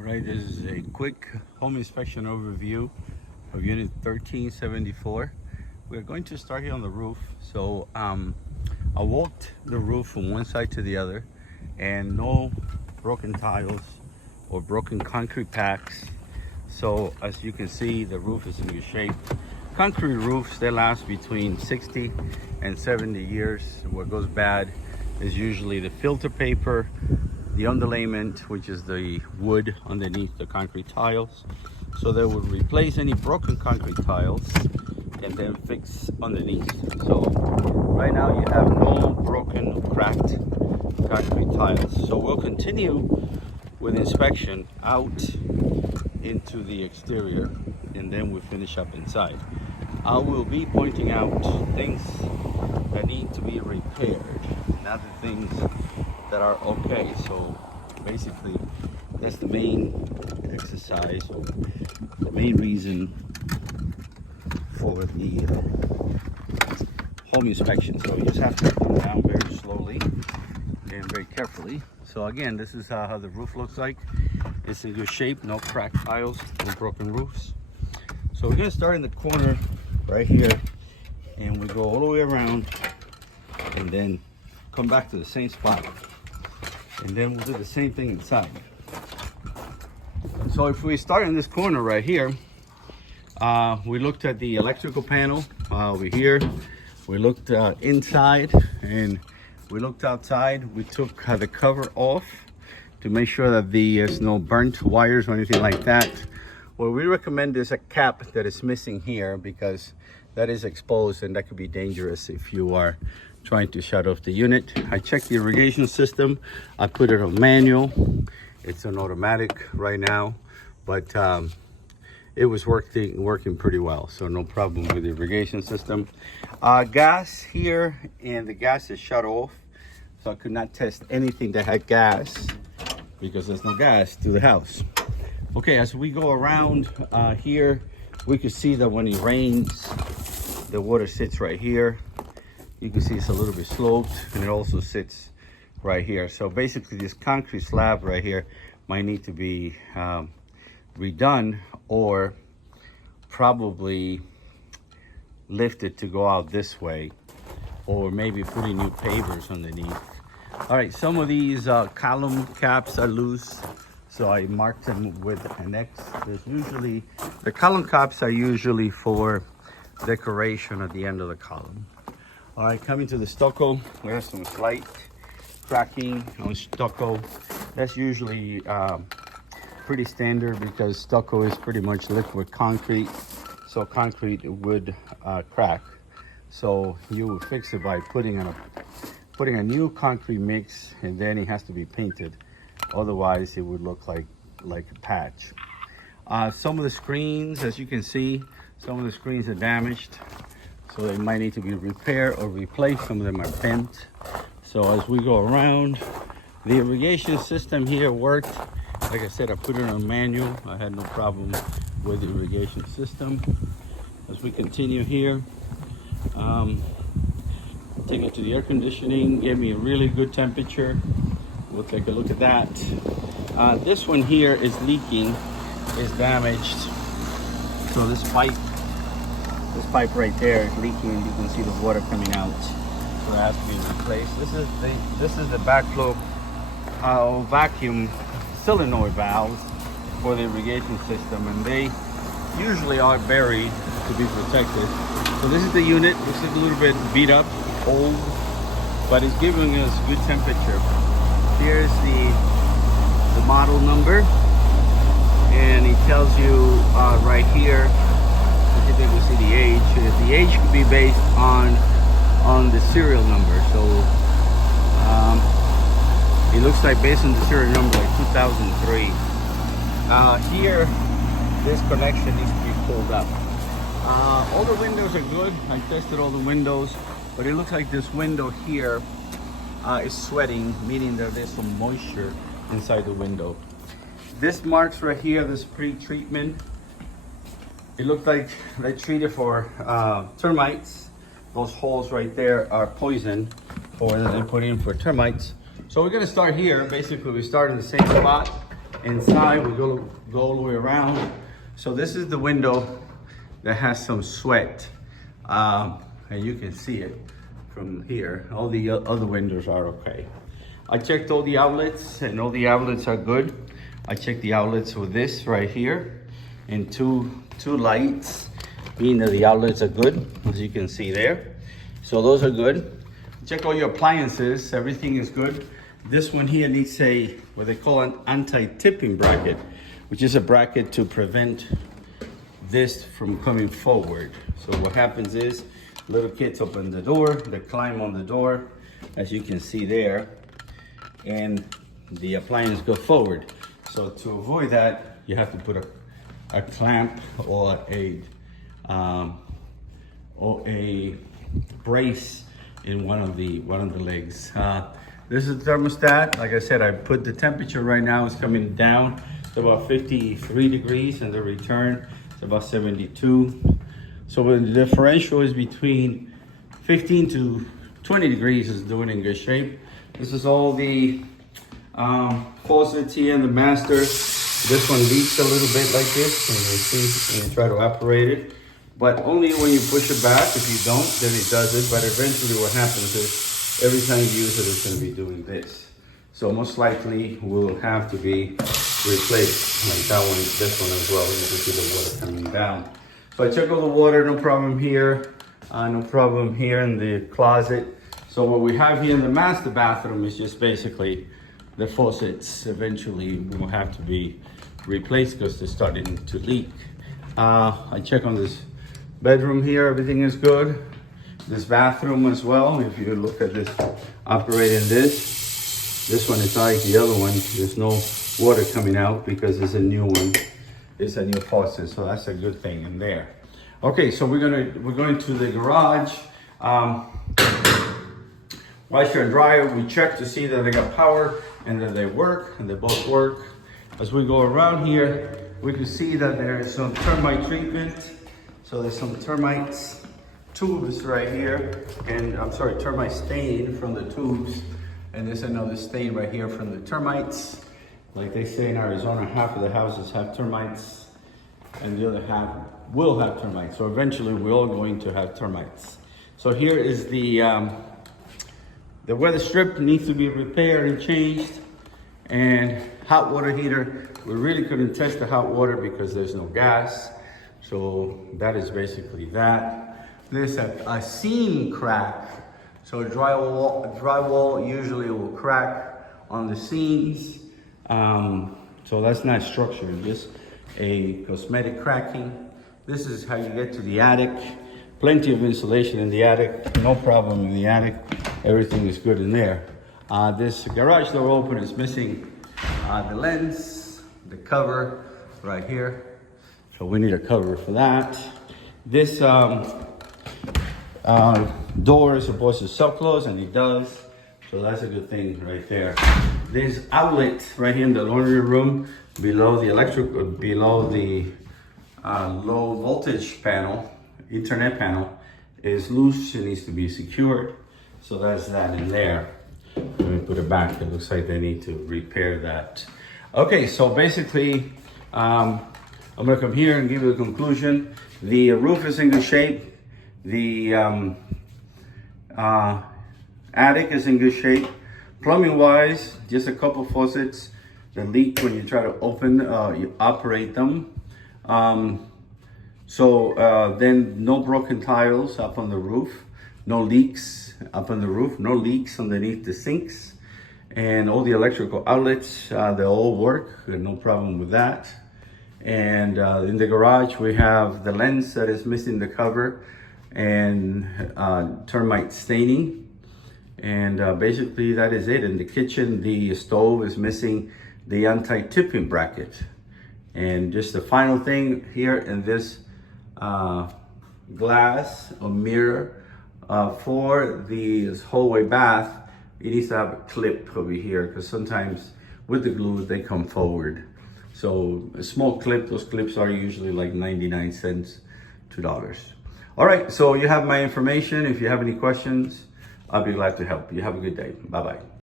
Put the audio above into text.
All right, this is a quick home inspection overview of unit 1374. We're going to start here on the roof. So I walked the roof from one side to the other and no broken tiles or broken concrete packs. So as you can see, the roof is in good shape. Concrete roofs, they last between 60 and 70 years. What goes bad is usually the filter paper, the underlayment, which is the wood underneath the concrete tiles. So they would replace any broken concrete tiles and then fix underneath. So right now you have no broken, cracked concrete tiles. So we'll continue with inspection out into the exterior and then we'll finish up inside. I will be pointing out things that need to be repaired, not the things that are okay. So basically that's the main exercise or the main reason for the home inspection. So you just have to come down very slowly and very carefully. So again, this is how the roof looks like. It's in good shape, no cracked tiles, no broken roofs. So we're gonna start in the corner right here and we go all the way around and then come back to the same spot, and then we'll do the same thing inside. So if we start in this corner right here, we looked at the electrical panel over here. We looked inside and we looked outside. We took the cover off to make sure that there's no burnt wires or anything like that. What we recommend is a cap that is missing here because that is exposed and that could be dangerous if you are trying to shut off the unit. I checked the irrigation system. I put it on manual. It's on automatic right now, but it was working pretty well, so no problem with the irrigation system. Gas here, and the gas is shut off, so I could not test anything that had gas because there's no gas to the house. Okay, as we go around here, we can see that when it rains, the water sits right here. You can see it's a little bit sloped and it also sits right here. So basically this concrete slab right here might need to be redone or probably lifted to go out this way, or maybe putting new pavers underneath. All right, some of these column caps are loose, so I marked them with an X. There's usually, the column caps are usually for decoration at the end of the column. All right, coming to the stucco, there's some slight cracking on stucco. That's usually pretty standard because stucco is pretty much liquid concrete, so concrete would crack. So you would fix it by putting a new concrete mix, and then it has to be painted. Otherwise, it would look like a patch. Some of the screens, as you can see, some of the screens are damaged, so they might need to be repaired or replaced. Some of them are bent. So as we go around, the irrigation system here worked. Like I said, I put it on manual. I had no problem with the irrigation system. As we continue here, take it to the air conditioning, gave me a really good temperature. We'll take a look at that. This one here is leaking, is damaged. So this pipe right there is leaking, and you can see the water coming out. So it has to be replaced. This is the backflow vacuum solenoid valves for the irrigation system, and they usually are buried to be protected. So this is the unit. This is a little bit beat up, old, but it's giving us good temperature. Here's the model number, and it tells you right here. I think we see the age. The age could be based on the serial number. So it looks like based on the serial number, like 2003. Here, this connection needs to be pulled up. All the windows are good. I tested all the windows, but it looks like this window here is sweating, meaning that there's some moisture inside the window. This marks right here, this pre-treatment. It looked like they treated for termites. Those holes right there are poison, or they put in for termites. So we're gonna start here. Basically, we start in the same spot. inside, we go all the way around. So this is the window that has some sweat. And you can see it from here. All the other windows are okay. I checked all the outlets and all the outlets are good. I checked the outlets with this right here and two lights, meaning that the outlets are good, as you can see there. So those are good. Check all your appliances, everything is good. This one here needs what they call an anti-tipping bracket, which is a bracket to prevent this from coming forward. So what happens is, little kids open the door, they climb on the door, as you can see there, and the appliance go forward. So to avoid that, you have to put a clamp or a brace in one of the legs. This is the thermostat. Like I said, I put the temperature right now, it's coming down to about 53 degrees, and the return is about 72. So the differential is between 15 to 20 degrees is doing in good shape. This is all the faucets here in the master. This one leaks a little bit like this, and you see, and you try to operate it. But only when you push it back. If you don't, then it does it. But eventually what happens is, every time you use it, it's gonna be doing this. So most likely will have to be replaced, like that one, this one as well. You can see the water coming down. So I check all the water, no problem here. No problem here in the closet. So what we have here in the master bathroom is just basically the faucets eventually will have to be replaced because they're starting to leak. I check on this bedroom here, everything is good. This bathroom as well, if you look at this, operating this one is like the other one. There's no water coming out because it's a new one. It's a new faucet, so that's a good thing in there. Okay, so we're going to the garage. Washer and dryer, we check to see that they got power and that they work, and they both work. As we go around here, we can see that there is some termite treatment. So there's some termites tubes right here, and I'm sorry, termite stain from the tubes, and there's another stain right here from the termites. Like they say in Arizona, half of the houses have termites and the other half will have termites. So eventually we're all going to have termites. So here is the weather strip needs to be repaired and changed, and hot water heater. We really couldn't test the hot water because there's no gas. So that is basically that. There's a seam crack. So drywall usually will crack on the seams. So that's not structure, just a cosmetic cracking. This is how you get to the attic. Plenty of insulation in the attic, no problem in the attic. Everything is good in there. This garage door open is missing the lens, the cover right here. So we need a cover for that. This door is supposed to self-close, and it does. So that's a good thing right there. This outlet right here in the laundry room, below the low voltage panel, Ethernet panel, is loose. It needs to be secured. So that's that in there. Let me put it back. It looks like they need to repair that. Okay, so basically, I'm gonna come here and give you a conclusion. The roof is in good shape. The attic is in good shape. Plumbing wise, just a couple faucets that leak when you try to you operate them. Then no broken tiles up on the roof, no leaks up on the roof, no leaks underneath the sinks, and all the electrical outlets, they all work, no problem with that. And in the garage, we have the lens that is missing the cover and termite staining. And basically that is it. In the kitchen, the stove is missing the anti-tipping bracket. And just the final thing here in this glass or mirror for the hallway bath, it needs to have a clip over here, because sometimes with the glue they come forward. So a small clip, those clips are usually like 99 cents, $2. All right, so you have my information. If you have any questions, I'll be glad to help. You have a good day. Bye-bye.